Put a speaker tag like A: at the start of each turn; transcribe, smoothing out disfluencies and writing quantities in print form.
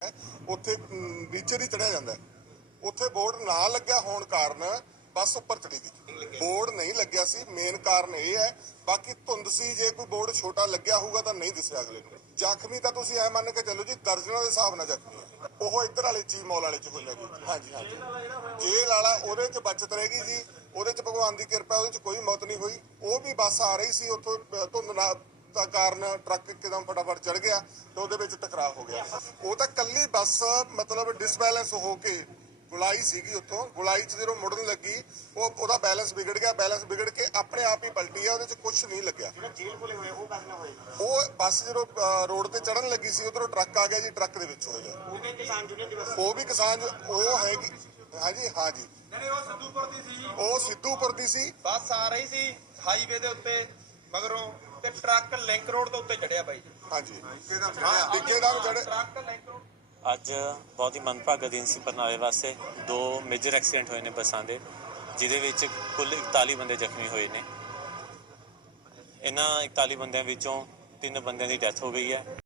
A: ਉੱਥੇ ਨੀਚੇ ਨਹੀਂ ਚੜਿਆ ਜਾਂਦਾ। ਉੱਥੇ ਬੋਰਡ ਨਾ ਲੱਗਿਆ ਹੋਣ ਕਾਰਨ ਬੱਸ ਉੱਪਰ ਚੜੀ ਗਈ। ਬੋਰਡ ਨਹੀਂ ਲੱਗਿਆ ਸੀ, ਮੇਨ ਕਾਰਨ ਇਹ ਹੈ। ਬਾਕੀ ਧੁੰਦ ਸੀ, ਜੇ ਕੋਈ ਬੋਰਡ ਛੋਟਾ ਲੱਗਿਆ ਹੋਊਗਾ ਤਾਂ ਨਹੀਂ ਦਿਸਿਆ ਅਗਲੇ ਨੂੰ। ਜ਼ਖਮੀ ਤਾਂ ਤੁਸੀਂ ਐ ਮੰਨ ਕੇ ਚੱਲੋ ਜੀ ਦਰਜਨਾਂ ਦੇ ਹਿਸਾਬ ਨਾਲ ਜ਼ਖਮੀ ਹੈ। ਉਹ ਇੱਧਰ ਵਾਲੇ ਚੀਜ਼ ਮੌਲ ਵਾਲੇ ਚ ਹੋਇਆ ਜੀ। ਹਾਂਜੀ ਹਾਂਜੀ, ਜੇਲ੍ਹ ਵਾਲਾ ਉਹਦੇ ਚ ਬਚਤ ਰਹਿ ਗਈ ਜੀ। ਉਹਦੇ ਚ ਭਗਵਾਨ ਦੀ ਕਿਰਪਾ, ਉਹਦੇ ਚ ਕੋਈ ਮੌਤ ਨਹੀਂ ਹੋਈ। ਉਹ ਵੀ ਬੱਸ ਆ ਰਹੀ ਸੀ, ਉੱਥੋਂ ਧੁੰਦ ਨਾਲ ਦਾ ਕਾਰਨ ਟਰੱਕ ਇੱਕਦਮ ਫਟਾਫਟ ਚੜ ਗਿਆ ਤੇ ਉਹਦੇ ਵਿੱਚ ਟਕਰਾਅ ਹੋ ਗਿਆ। ਉਹ ਤਾਂ ਕੱਲੀ ਬੱਸ ਮਤਲਬ ਡਿਸਬੈਲੈਂਸ ਹੋ ਕੇ ਗੁਲਾਈ ਸੀਗੀ, ਉੱਥੋਂ ਗੁਲਾਈ 'ਚ ਜਦੋਂ ਮੁੜਨ ਲੱਗੀ ਉਹਦਾ ਬੈਲੈਂਸ ਵਿਗੜ ਗਿਆ। ਬੈਲੈਂਸ ਵਿਗੜ ਕੇ ਆਪਣੇ ਆਪ ਹੀ ਪਲਟੀ ਆ, ਉਹਦੇ 'ਚ ਕੁਝ ਨਹੀਂ ਲੱਗਿਆ। ਉਹ ਬੱਸ ਜਦੋਂ ਰੋਡ ਤੇ ਚੜਨ ਲੱਗੀ ਸੀ, ਉਧਰੋਂ ਟਰੱਕ ਆ ਗਿਆ ਜੀ, ਟਰੱਕ ਦੇ ਵਿੱਚ ਹੋਇਆ। ਉਹ ਵੀ ਕਿਸਾਨ ਉਹ ਹੈਗੀ। ਹਾਂਜੀ ਹਾਂਜੀ, ਉਹ ਸਿੱਧੂਪੁਰ ਦੀ ਸੀ।
B: ਬੱਸ ਆ ਰਹੀ ਸੀ ਹਾਈਵੇ ਦੇ ਉੱਤੇ, ਮਗਰੋਂ ਤੇ ਟਰੱਕ ਲਿੰਕ ਰੋਡ ਦੇ ਉੱਤੇ ਚੜਿਆ ਬਾਈ ਜੀ।
A: ਹਾਂਜੀ, ਡਿੱਗੇ ਦਾ ਚੜੇ।
B: Truck link road.
C: ਅੱਜ ਬਹੁਤ ਹੀ ਮੰਦਭਾਗਾ ਦਿਨ ਸੀ ਬਰਨਾਲੇ ਵਾਸਤੇ। 2 ਮੇਜਰ ਐਕਸੀਡੈਂਟ ਹੋਏ ਨੇ ਬੱਸਾਂ ਦੇ, ਜਿਹਦੇ ਵਿੱਚ ਕੁੱਲ 41 ਬੰਦੇ ਜ਼ਖਮੀ ਹੋਏ ਨੇ। ਇਹਨਾਂ 41 ਬੰਦਿਆਂ ਵਿੱਚੋਂ 3 ਬੰਦਿਆਂ ਦੀ ਡੈਥ ਹੋ ਗਈ ਹੈ।